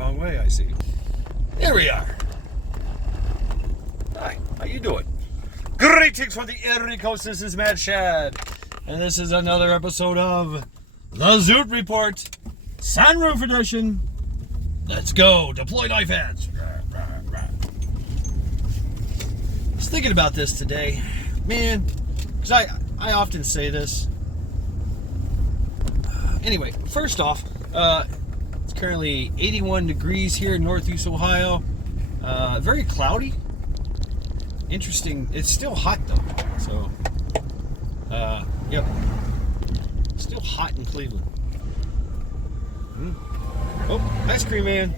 Wrong way, I see. Here we are. Hi, how you doing? Greetings from the Erie Coast. This is Mad Shad. And this is another episode of the Zoot Report, Sunroof Edition. Let's go. Deploy knife hands. I was thinking about this today. Man, because I often say this. Anyway, first off, it's currently 81 degrees here in Northeast Ohio. Very cloudy. Interesting. It's still hot though. So, yep. Still hot in Cleveland. Oh, ice cream man.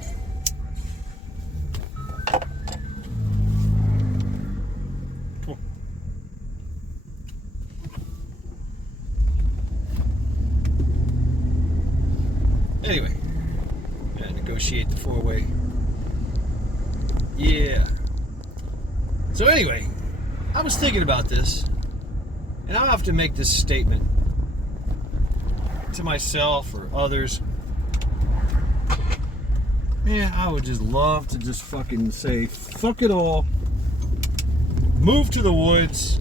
Come on. Anyway, gotta negotiate the four-way. Yeah. So anyway, I was thinking about this, and I'll have to make this statement to myself or others. Man, I would just love to just fucking say, fuck it all, move to the woods,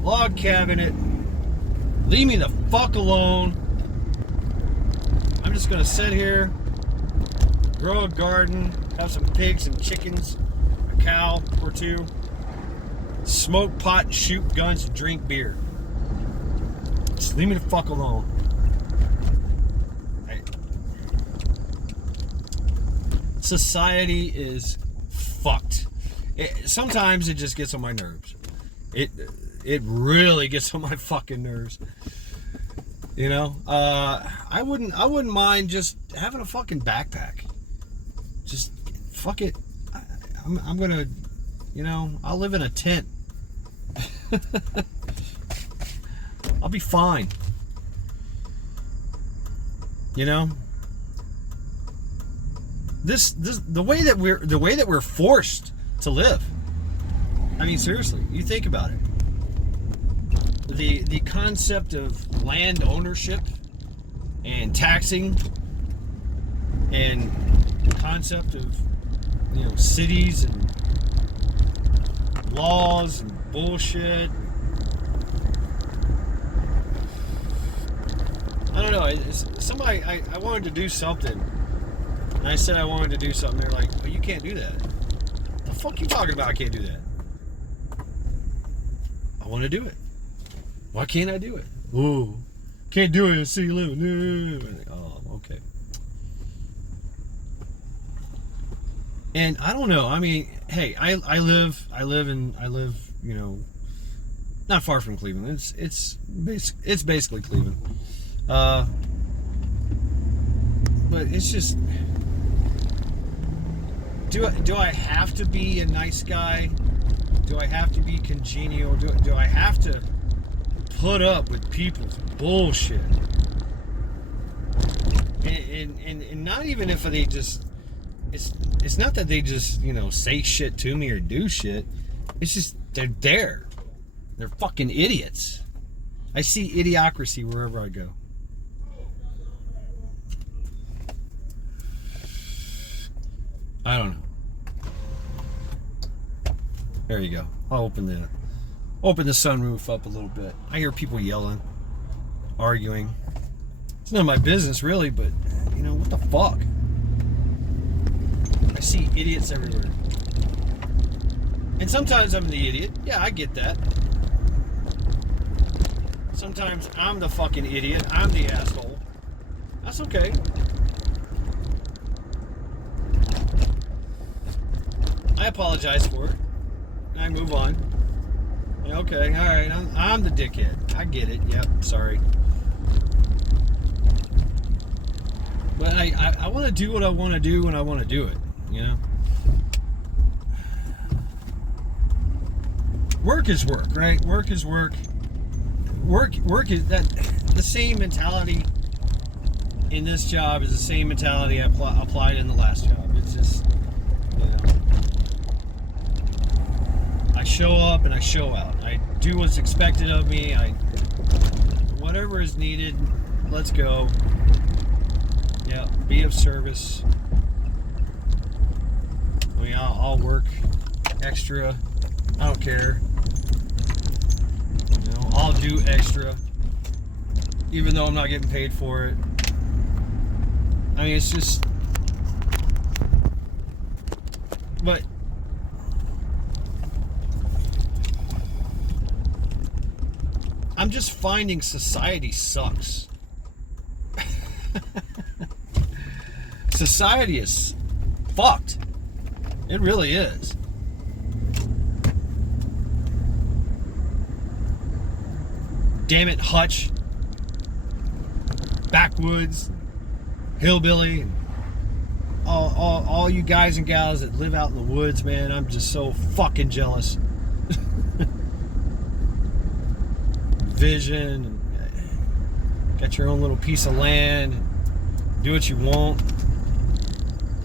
log cabin it, leave me the fuck alone. I'm just gonna sit here, grow a garden, have some pigs and chickens, a cow or two, smoke pot, shoot guns, and drink beer. Just leave me the fuck alone. Society is fucked. Sometimes it just gets on my nerves. It really gets on my fucking nerves. You know, I wouldn't mind just having a fucking backpack. Just fuck it. I'm gonna, you know, I'll live in a tent. I'll be fine. You know, the way that we're forced to live. I mean, seriously, you think about it. The concept of land ownership and taxing, and the concept of, you know, cities and laws and bullshit. I don't know. Somebody, I wanted to do something, and I said I wanted to do something. They're like, "Well, you can't do that." The fuck you talking about? I can't do that. I want to do it. Why can't I do it? Oh, can't do it in city limit. Oh, okay. And I don't know. I mean, hey, I live, you know, not far from Cleveland. It's basically Cleveland. But it's just, do I have to be a nice guy? Do I have to be congenial? Do I have to put up with people's bullshit? And not even if they just, it's not that they just, you know, say shit to me or do shit. It's just they're there. They're fucking idiots. I see idiocracy wherever I go. I don't know. There you go. I'll open the sunroof up a little bit. I hear people yelling, arguing. It's none of my business, really, but, you know, what the fuck? I see idiots everywhere. And sometimes I'm the idiot. Yeah, I get that. Sometimes I'm the fucking idiot. I'm the asshole. That's okay. I apologize for it. And I move on. Okay, alright, I'm the dickhead. I get it. Yep, sorry. But I want to do what I want to do when I want to do it, you know? Work is work, right? Work is work. Work is that. The same mentality in this job is the same mentality I applied in the last job. It's just, you know, I show up and I show out. I do what's expected of me. Whatever is needed, let's go. Yeah, be of service. mean, I'll work extra. I don't care. You know, I'll do extra, even though I'm not getting paid for it. I mean, it's just. But I'm just finding society sucks. Society is fucked. It really is. Damn it, Hutch. Backwoods. Hillbilly. All you guys and gals that live out in the woods, man, I'm just so fucking jealous. Vision. Got your own little piece of land. Do what you want.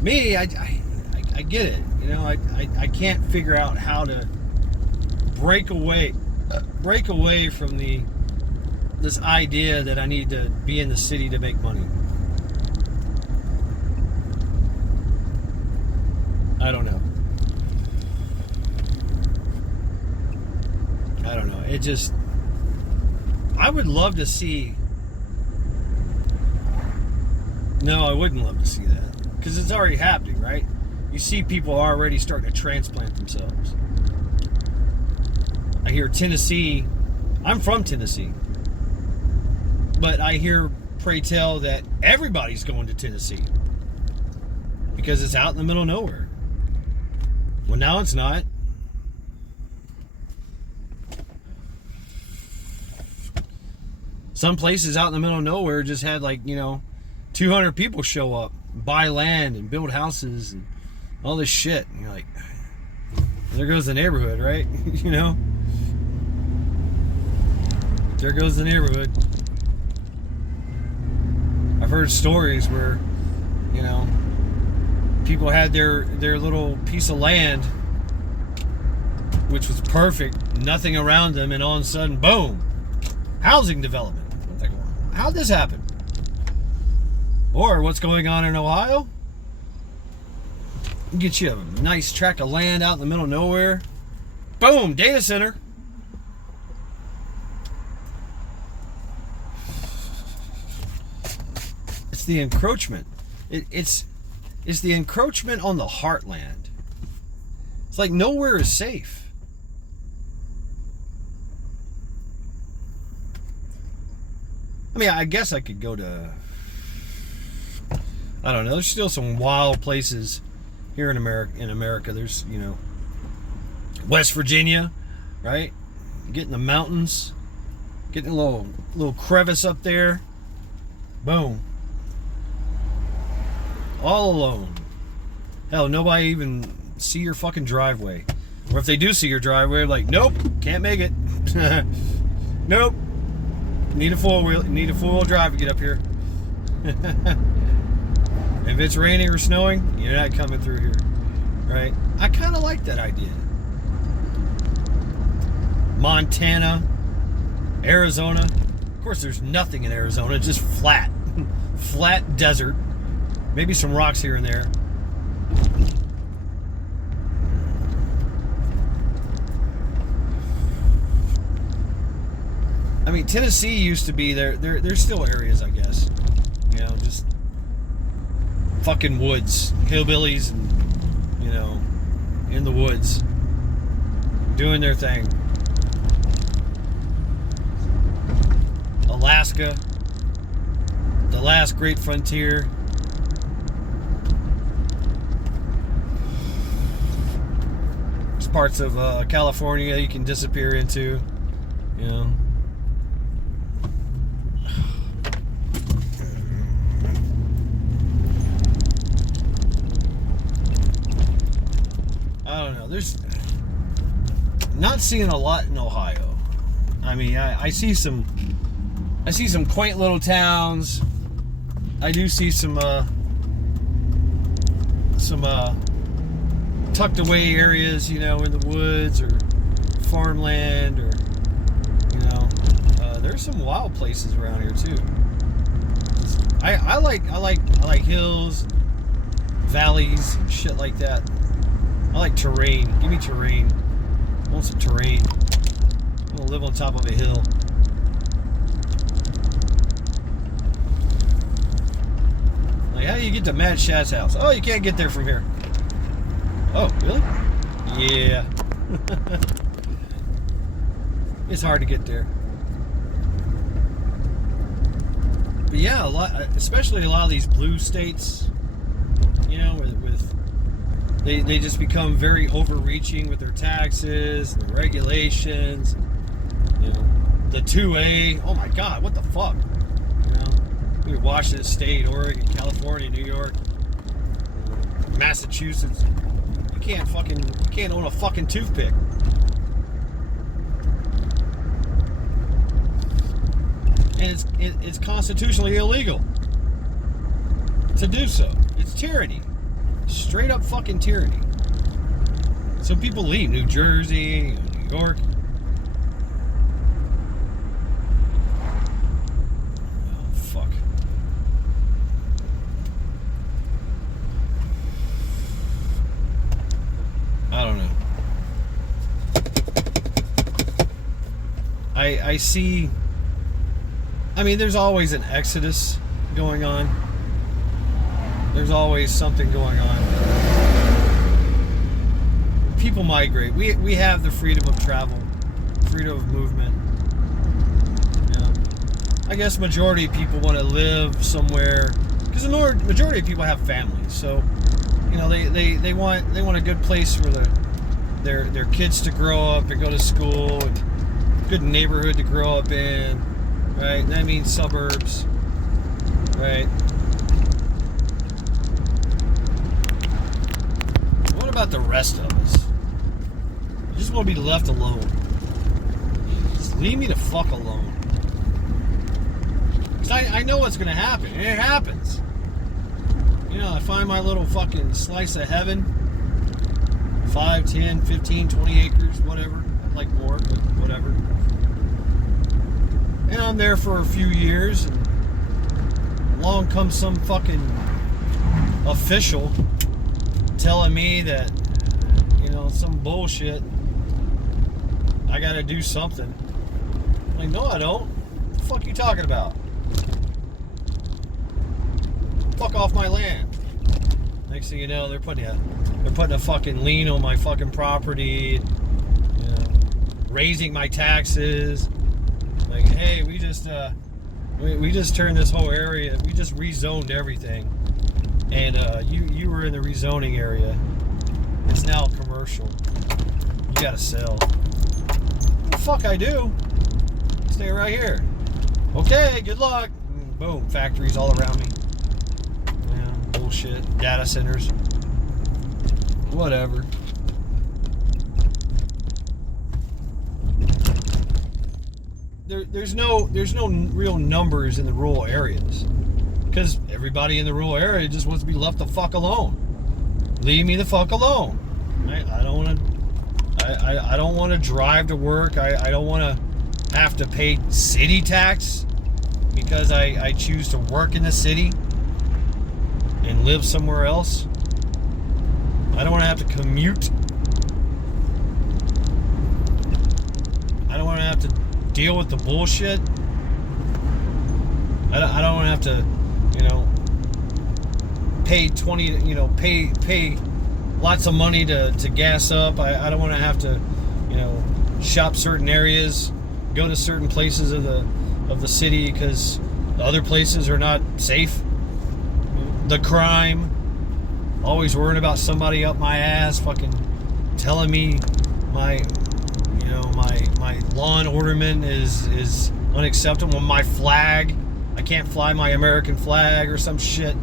Me, I get it. You know, I can't figure out how to break away from this idea that I need to be in the city to make money. I don't know. It just, I would love to see. No, I wouldn't love to see that, because it's already happening, right? You see people already starting to transplant themselves. I hear Tennessee. I'm from Tennessee, but I hear, pray tell, that everybody's going to Tennessee because it's out in the middle of nowhere. Well, now it's not. Some places out in the middle of nowhere just had 200 people show up, buy land and build houses and all this shit. And you're like, there goes the neighborhood, right? You know? There goes the neighborhood. I've heard stories where, people had their little piece of land, which was perfect, nothing around them, and all of a sudden, boom, housing development. It's like, how'd this happen? Or what's going on in Ohio? Get you a nice tract of land out in the middle of nowhere. Boom, data center. It's the encroachment. It's the encroachment on the heartland. It's like nowhere is safe. I mean, I guess I could go to, I don't know, there's still some wild places here in America. There's, West Virginia, right? Get in the mountains, getting a little crevice up there. Boom. All alone. Hell, nobody even see your fucking driveway. Or if they do see your driveway, like, nope, can't make it. Nope. Need a four-wheel drive to get up here. If it's raining or snowing, you're not coming through here. Right? I kind of like that idea. Montana, Arizona. Of course, there's nothing in Arizona, just flat. Flat desert. Maybe some rocks here and there. I mean, Tennessee used to be there. There's still areas, I guess. Just fucking woods, hillbillies, and in the woods, doing their thing. Alaska, the last great frontier. There's parts of California you can disappear into, I don't know. There's not seeing a lot in Ohio. I mean, I see some quaint little towns. I do see some tucked away areas, in the woods or farmland, or there's some wild places around here too. I like hills, valleys, and shit like that. I like terrain. Give me terrain. I want some terrain. I want to live on top of a hill. Like, how do you get to Matt Shad's house? Oh, you can't get there from here. Oh, really? Yeah. It's hard to get there. But yeah, especially a lot of these blue states, you know, they just become very overreaching with their taxes, the regulations, you know, the 2A. Oh my God, what the fuck? You know, Washington State, Oregon, California, New York, Massachusetts. You can't own a fucking toothpick. And it's constitutionally illegal to do so. It's tyranny. Straight up fucking tyranny. So people leave New Jersey, New York. Oh, fuck. I don't know. I see... I mean, there's always an exodus going on. There's always something going on. People migrate. We have the freedom of travel, freedom of movement. You know, I guess majority of people want to live somewhere because the majority of people have families. So, you know, they want a good place for their kids to grow up and go to school, and good neighborhood to grow up in. Right, and that means suburbs, right? What about the rest of us? I just want to be left alone. Just leave me the fuck alone. Because I know what's going to happen, and it happens. You know, I find my little fucking slice of heaven, 5, 10, 15, 20 acres, whatever. I'd like more, but whatever. And I'm there for a few years, and along comes some fucking official telling me that, you know, some bullshit. I gotta do something. I'm like, no, I don't. What the fuck are you talking about? Fuck off my land. Next thing you know, they're putting a fucking lien on my fucking property, you know, raising my taxes. Like, hey, we just turned this whole area, we just rezoned everything, and you were in the rezoning area. It's now commercial. You gotta sell. What the fuck I do? Stay right here. Okay, good luck. Boom, factories all around me. Yeah, bullshit. Data centers. Whatever. There's no real numbers in the rural areas because everybody in the rural area just wants to be left the fuck alone. Leave me the fuck alone. I don't want to drive to work. I don't want to have to pay city tax because I choose to work in the city and live somewhere else. I don't want to have to commute. I don't want to have to deal with the bullshit. I don't want to have to, you know, pay lots of money to gas up. I don't want to have to, you know, shop certain areas, go to certain places of the city because the other places are not safe. The crime, always worrying about somebody up my ass, fucking telling me my lawn ornament is unacceptable. My flag, I can't fly my American flag or some shit.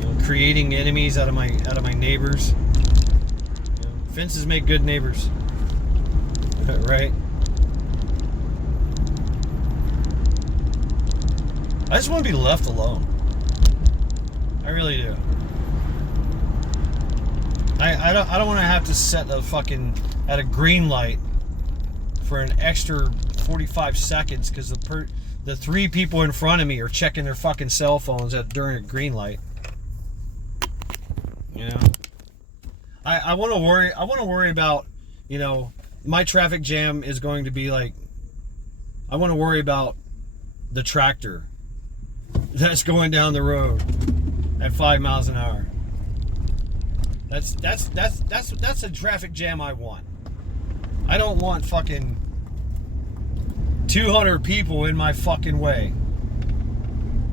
You know, creating enemies out of my neighbors. You know, fences make good neighbors, right? I just want to be left alone. I really do. I don't want to have to set at a green light for an extra 45 seconds because the three people in front of me are checking their fucking cell phones during a green light. You know, I want to worry about, you know, my traffic jam is going to be like, I want to worry about the tractor that's going down the road at 5 miles an hour. That's a traffic jam I want. I don't want fucking 200 people in my fucking way.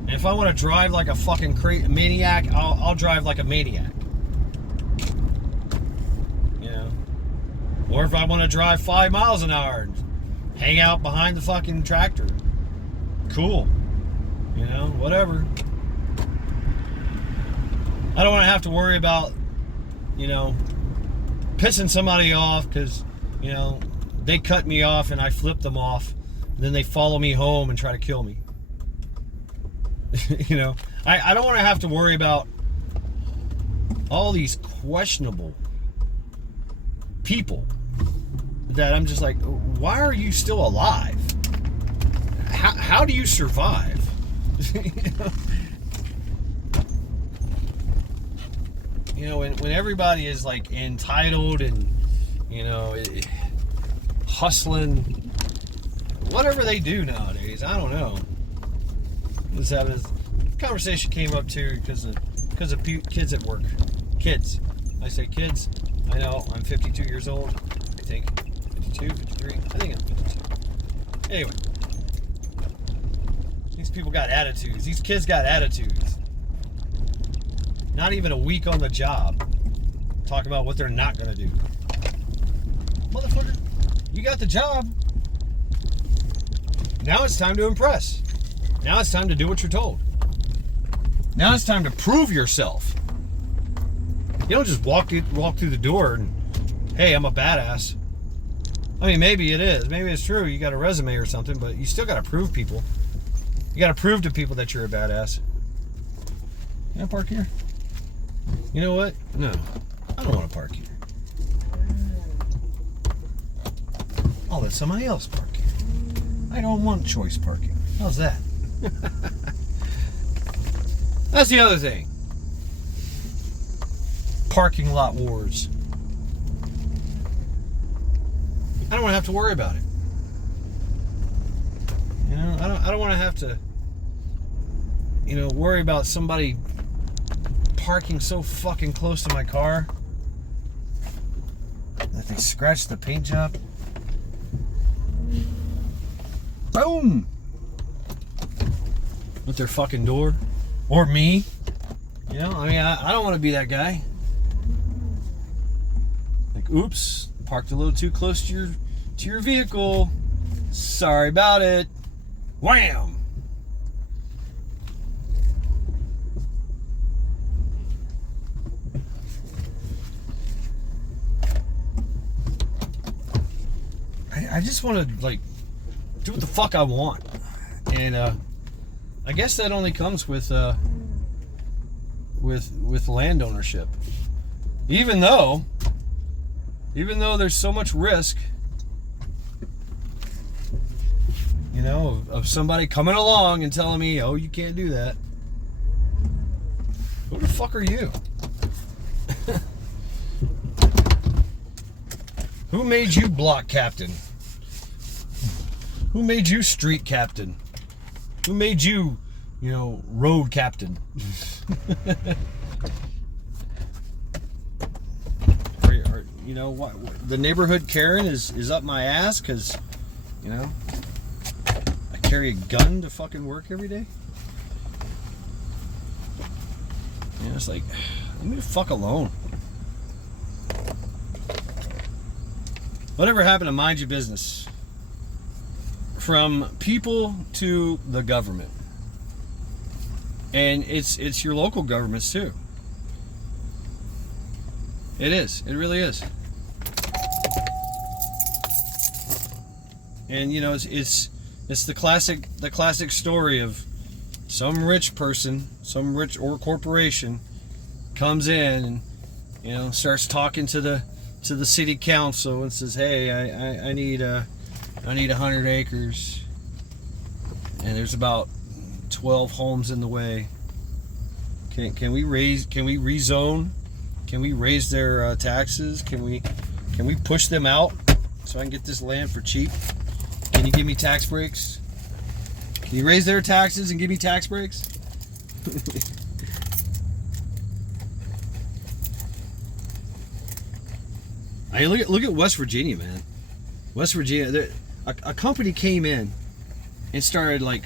And if I want to drive like a fucking maniac, I'll drive like a maniac. You know? Or if I want to drive 5 miles an hour and hang out behind the fucking tractor, cool. You know, whatever. I don't want to have to worry about, you know, pissing somebody off because, you know, they cut me off and I flip them off. And then they follow me home and try to kill me. You know, I don't want to have to worry about all these questionable people that I'm just like, why are you still alive? How do you survive? You know, when everybody is like entitled and, you know, hustling, whatever they do nowadays, I don't know. This conversation came up too because of kids at work. Kids. I say kids. I know I'm 52 years old. I think 52, 53. I think I'm 52. Anyway, these people got attitudes. These kids got attitudes. Not even a week on the job. Talk about what they're not going to do. Motherfucker, you got the job. Now it's time to impress. Now it's time to do what you're told. Now it's time to prove yourself. You don't just walk through the door and, hey, I'm a badass. I mean, maybe it is. Maybe it's true. You got a resume or something, but you still got to prove people. You got to prove to people that you're a badass. Can I park here? You know what? No, I don't want to park here. I'll let somebody else park here. I don't want choice parking. How's that? That's the other thing. Parking lot wars. I don't want to have to worry about it. You know, I don't want to have to, you know, worry about somebody parking so fucking close to my car that they scratch the paint job. Boom! With their fucking door. Or me. You know, I mean, I don't want to be that guy. Like, oops, parked a little too close to your vehicle. Sorry about it. Wham! I just want to, like, do what the fuck I want. And I guess that only comes with land ownership. Even though there's so much risk, you know, of somebody coming along and telling me, oh, you can't do that. Who the fuck are you? Who made you block captain? Who made you street captain? Who made you, you know, road captain? You know what? The neighborhood Karen is up my ass because, you know, I carry a gun to fucking work every day. You know, it's like, leave me the fuck alone. Whatever happened to mind your business? From people to the government. And it's your local governments too. It is. It really is. And you know, it's the classic story of some rich person, some rich or corporation comes in and, you know, starts talking to the city council and says, "Hey, I need 100 acres, and there's about 12 homes in the way. Can we rezone Can we raise their taxes? Can we push them out so I can get this land for cheap? Can you give me tax breaks? Can you raise their taxes and give me tax breaks? I look at West Virginia, man. West Virginia, a company came in and started like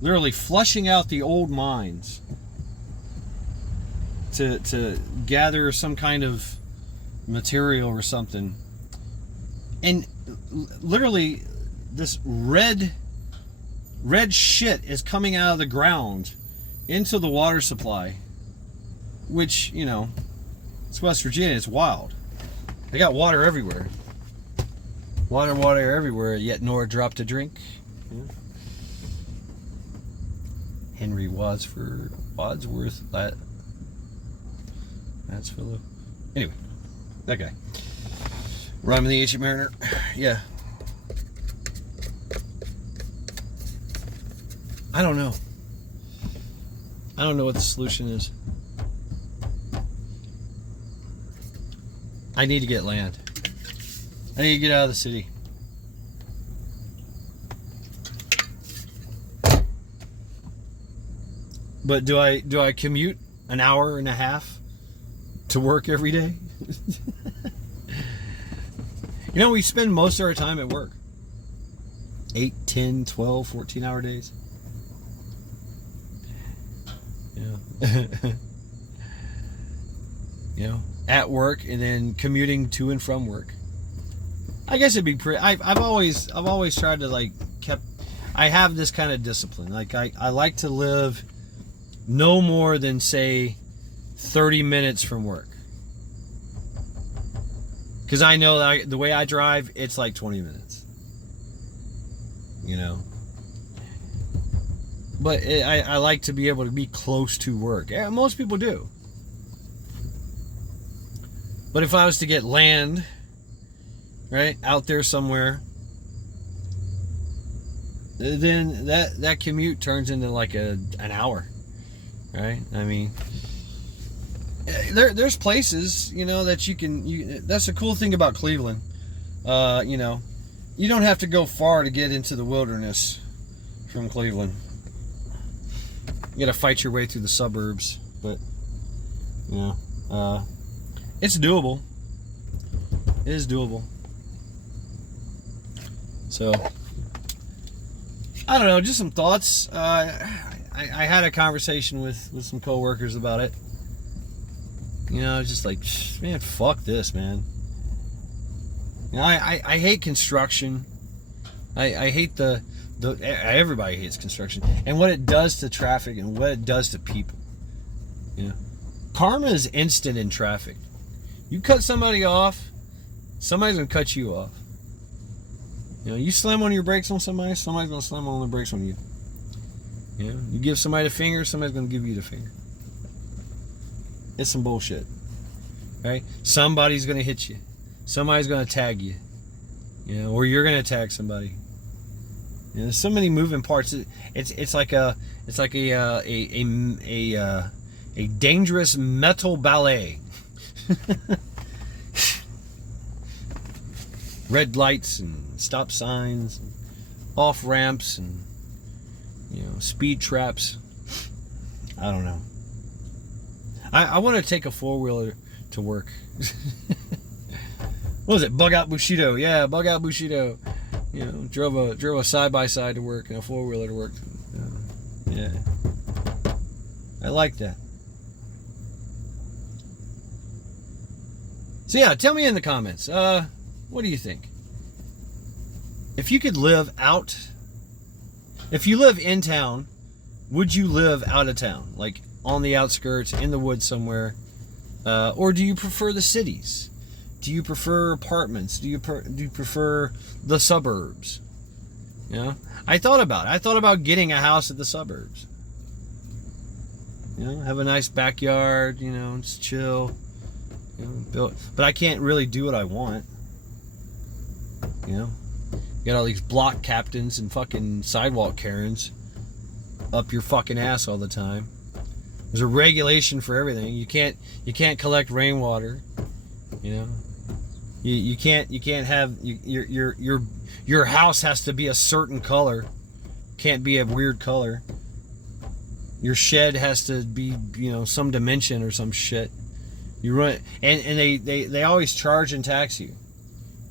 literally flushing out the old mines to gather some kind of material or something. And literally this red shit is coming out of the ground into the water supply, which, you know, it's West Virginia, it's wild. They got water everywhere. Water everywhere, yet nor a drop to drink. Yeah. Henry Wadsworth, that's Philo. Anyway, that guy. Rhyme of the Ancient Mariner. Yeah. I don't know. I don't know what the solution is. I need to get land. I need to get out of the city. But do I commute an hour and a half to work every day? You know, we spend most of our time at work. 8, 10, 12, 14-hour days. Yeah. You know, at work and then commuting to and from work. I guess it'd be pretty. I've always tried to I have this kind of discipline. Like I like to live no more than say 30 minutes from work. Because I know that the way I drive, it's like 20 minutes. You know? But I like to be able to be close to work. Yeah, most people do. But if I was to get land, right, out there somewhere, then that commute turns into like an hour, right? I mean, there's places, you know, that you can. That's the cool thing about Cleveland. You know, you don't have to go far to get into the wilderness from Cleveland. You got to fight your way through the suburbs, but you know, it's doable. It is doable. So, I don't know, just some thoughts. I had a conversation with some coworkers about it. You know, just like, man, fuck this, man. You know, I hate construction. I hate everybody hates construction and what it does to traffic and what it does to people. You know, karma is instant in traffic. You cut somebody off, somebody's gonna cut you off. You know, you slam on your brakes on somebody, somebody's gonna slam on the brakes on you. You know, you give somebody the finger, somebody's gonna give you the finger. It's some bullshit, right? Somebody's gonna hit you, somebody's gonna tag you, you know, or you're gonna tag somebody. You know, there's so many moving parts. It's like a dangerous metal ballet. Red lights and stop signs, and off ramps, and you know, speed traps. I don't know. I want to take a 4-wheeler to work. What was it? Bug out Bushido. Yeah, bug out Bushido. You know, drove a side-by-side to work and a 4-wheeler to work. Yeah, I like that. So yeah, tell me in the comments. What do you think? If you could live out, if you live in town, would you live out of town, like on the outskirts, in the woods somewhere, or do you prefer the cities? Do you prefer apartments? Do you prefer the suburbs? You know, I thought about getting a house at the suburbs. You know, have a nice backyard. You know, just chill. You know, but I can't really do what I want. You know, you got all these block captains and fucking sidewalk Karens up your fucking ass all the time. There's a regulation for everything. You can't collect rainwater. You know, you can't have your house has to be a certain color. Can't be a weird color. Your shed has to be, you know, some dimension or some shit. You run, and they always charge and tax you,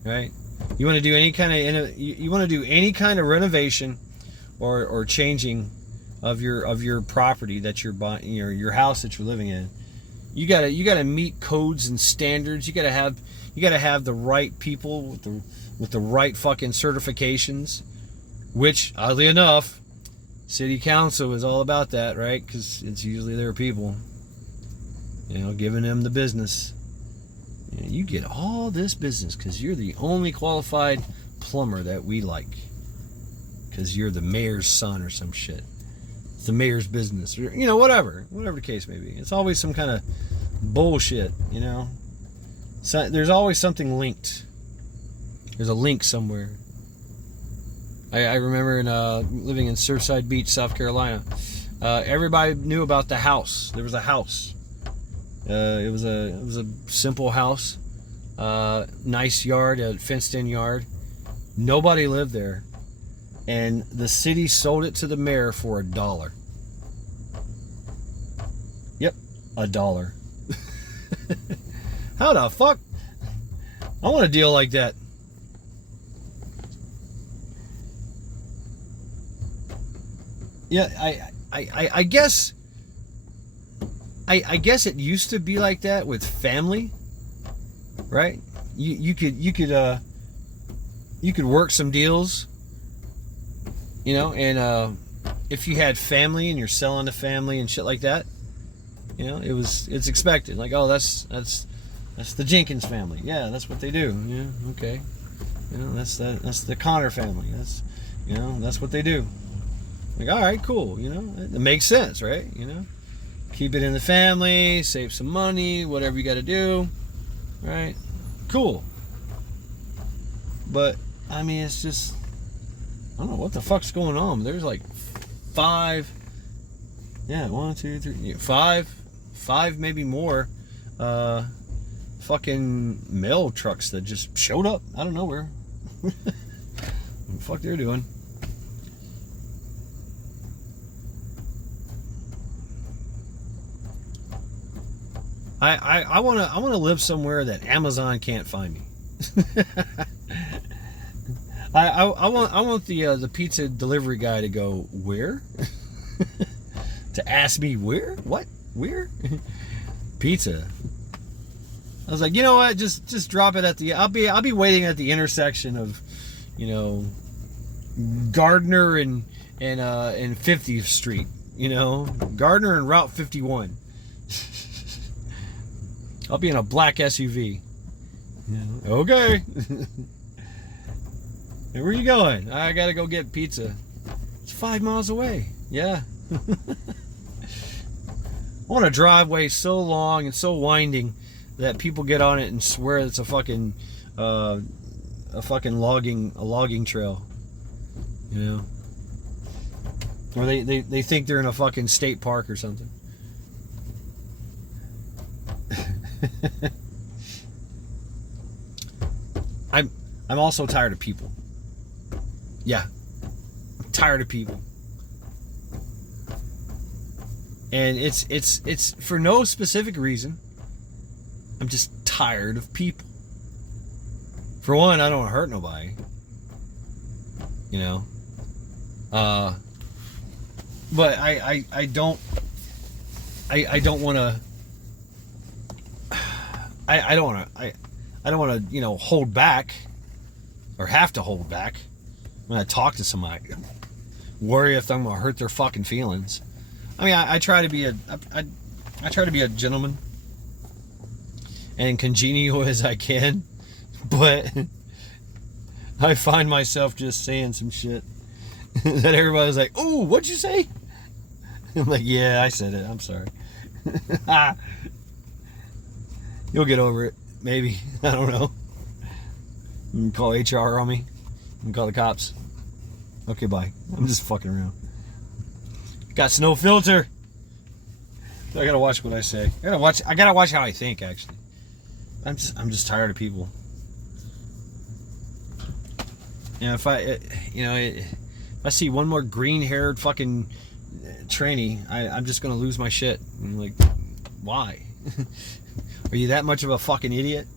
right? You want to do any kind of you want to do any kind of renovation or changing of your property that you're buying, your house that you're living in. You gotta meet codes and standards. You gotta have the right people with the right fucking certifications, which oddly enough, city council is all about that, right? Because it's usually their people, you know, giving them the business. You know, you get all this business because you're the only qualified plumber that we like. Because you're the mayor's son or some shit. It's the mayor's business, or, you know, whatever the case may be. It's always some kind of bullshit, you know. So there's always something linked. There's a link somewhere. I remember living in Surfside Beach, South Carolina. Everybody knew about the house. There was a house. It was a simple house, nice yard, a fenced-in yard. Nobody lived there, and the city sold it to the mayor for $1. Yep, $1. How the fuck? I want a deal like that. Yeah, I guess. I guess it used to be like that with family, right? You could work some deals, you know, and if you had family and you're selling to family and shit like that, you know, it's expected. Like, oh, that's the Jenkins family. Yeah, that's what they do. Yeah, okay. You know, that's the Connor family. That's what they do. Like, all right, cool. You know, it makes sense, right? You know. Keep it in the family, save some money, whatever you got to do, right? Cool. But, I mean, it's just, I don't know what the fuck's going on. There's like five, maybe more, fucking mail trucks that just showed up out of nowhere. What the fuck they're doing? I wanna live somewhere that Amazon can't find me. I want the pizza delivery guy to go, where? To ask me where? What? Where? Pizza. I was like, you know what? Just drop it at the. I'll be waiting at the intersection of, you know, Gardner and 50th Street. You know, Gardner and Route 51. I'll be in a black SUV. Yeah. Okay. Hey, where you going? I gotta go get pizza. It's 5 miles away. Yeah. I want a driveway so long and so winding that people get on it and swear it's a fucking logging trail. You know? Or they think they're in a fucking state park or something. I'm also tired of people. Yeah, I'm tired of people, and it's for no specific reason. I'm just tired of people. For one, I don't want to hurt nobody. You know, but I don't want to. I don't want to, you know, hold back or have to hold back when I talk to somebody. Worry if I'm gonna hurt their fucking feelings. I mean, I try to be a gentleman and congenial as I can, but I find myself just saying some shit that everybody's like, "Oh, what'd you say?" I'm like, "Yeah, I said it. I'm sorry." You'll get over it, maybe. I don't know. You can call HR on me. You can call the cops. Okay, bye. I'm just fucking around. Got no filter. I gotta watch what I say. I gotta watch how I think. Actually, I'm just tired of people. If I see one more green-haired fucking tranny, I'm just gonna lose my shit. I'm like, why? Are you that much of a fucking idiot?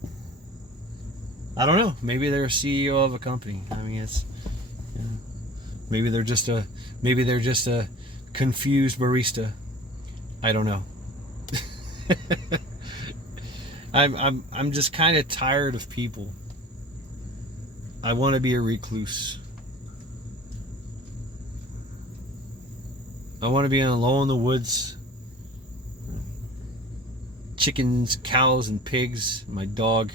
I don't know. Maybe they're a CEO of a company. I mean, maybe they're just a confused barista. I don't know. I'm just kind of tired of people. I want to be a recluse. I want to be alone in the woods. Chickens, cows, and pigs. My dog.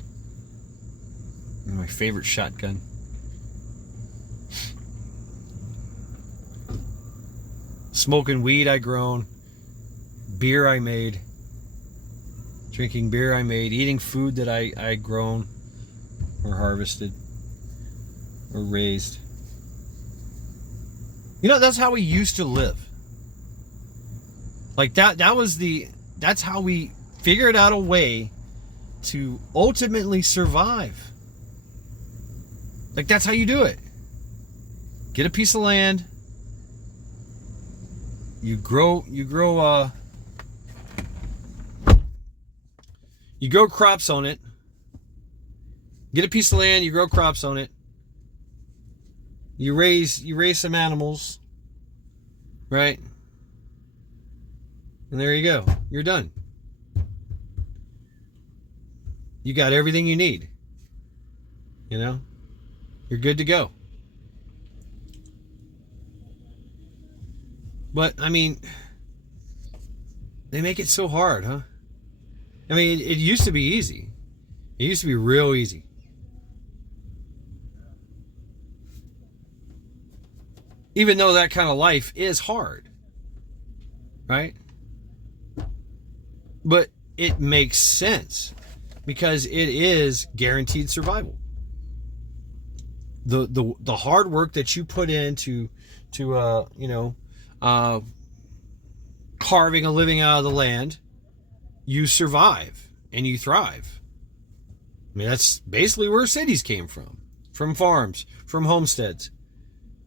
And my favorite shotgun. Smoking weed I grown. Beer I made. Drinking beer I made. Eating food that I grown or harvested or raised. That's how we used to live. Like that's how we figured out a way to ultimately survive. Like, that's how you do it. Get a piece of land. You grow crops on it. Get a piece of land, you grow crops on it. You raise some animals. Right? And there you go. You're done. You got everything you need. You're good to go. But, I mean, they make it so hard, huh? I mean, it used to be easy. It used to be real easy. Even though that kind of life is hard. Right? But it makes sense because it is guaranteed survival. The hard work that you put into carving a living out of the land, you survive and you thrive. I mean, that's basically where cities came from farms, from homesteads,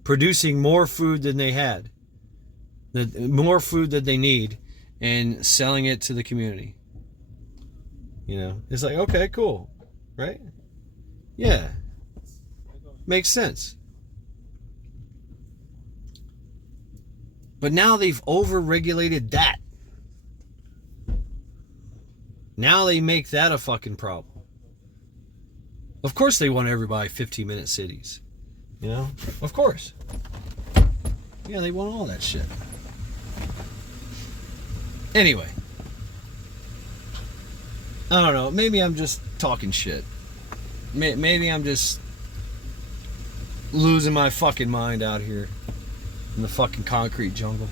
producing more food than they had, more food that they need, and selling it to the community. It's like, okay, cool, right? Yeah, makes sense. But now they've over-regulated that. Now they make that a fucking problem. Of course they want everybody 15-minute cities. Of course. Yeah, they want all that shit. Anyway. I don't know. Maybe I'm just talking shit. Maybe I'm just losing my fucking mind out here in the fucking concrete jungle.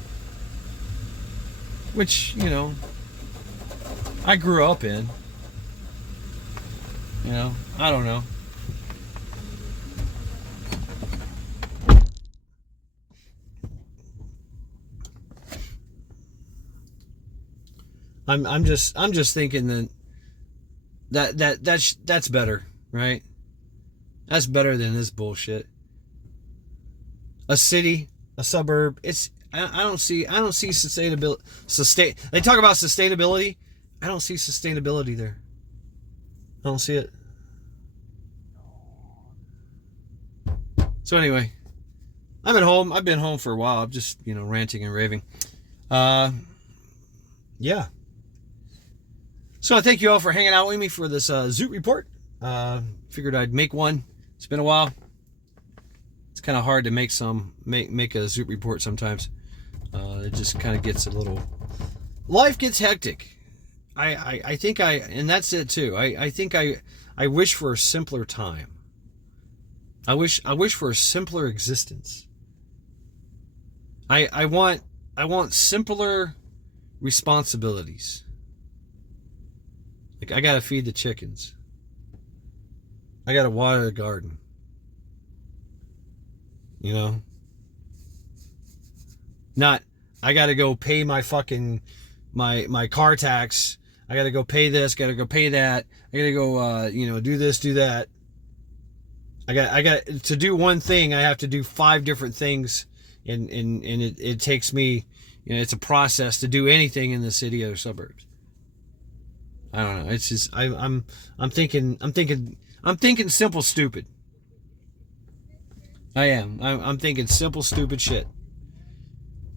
Which, I grew up in. I don't know. I'm just thinking that's better, right? That's better than this bullshit. A city, a suburb, I don't see sustainability. They talk about sustainability. I don't see sustainability there. I don't see it. So anyway, I'm at home. I've been home for a while. I'm just, ranting and raving. Yeah. So I thank you all for hanging out with me for this Zoot Report. Figured I'd make one. It's been a while. It's kind of hard to make a Zoot Report sometimes. It just kind of gets a little... Life gets hectic. I think and that's it too. I think I wish for a simpler time. I wish for a simpler existence. I want simpler responsibilities. Like, I gotta feed the chickens. I gotta water the garden. Not, I gotta go pay my fucking my car tax. I got to go pay this, got to go pay that. I got to go, do this, do that. I got to do one thing. I have to do 5 different things, and it takes me, it's a process to do anything in the city or suburbs. I don't know. It's just I'm thinking simple stupid. I am. I'm thinking simple stupid shit.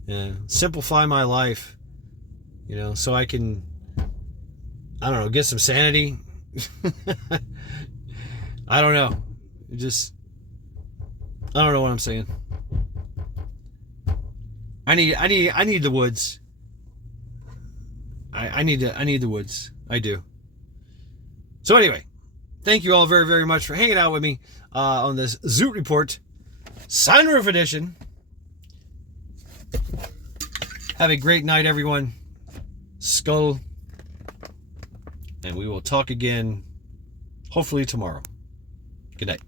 Yeah, simplify my life, so I can, I don't know, get some sanity. I don't know. I don't know what I'm saying. I need the woods. I need the woods. I do. So anyway, thank you all very, very much for hanging out with me on this Zoot Report Sunroof edition. Have a great night, everyone. Skull. And we will talk again, hopefully tomorrow. Good night.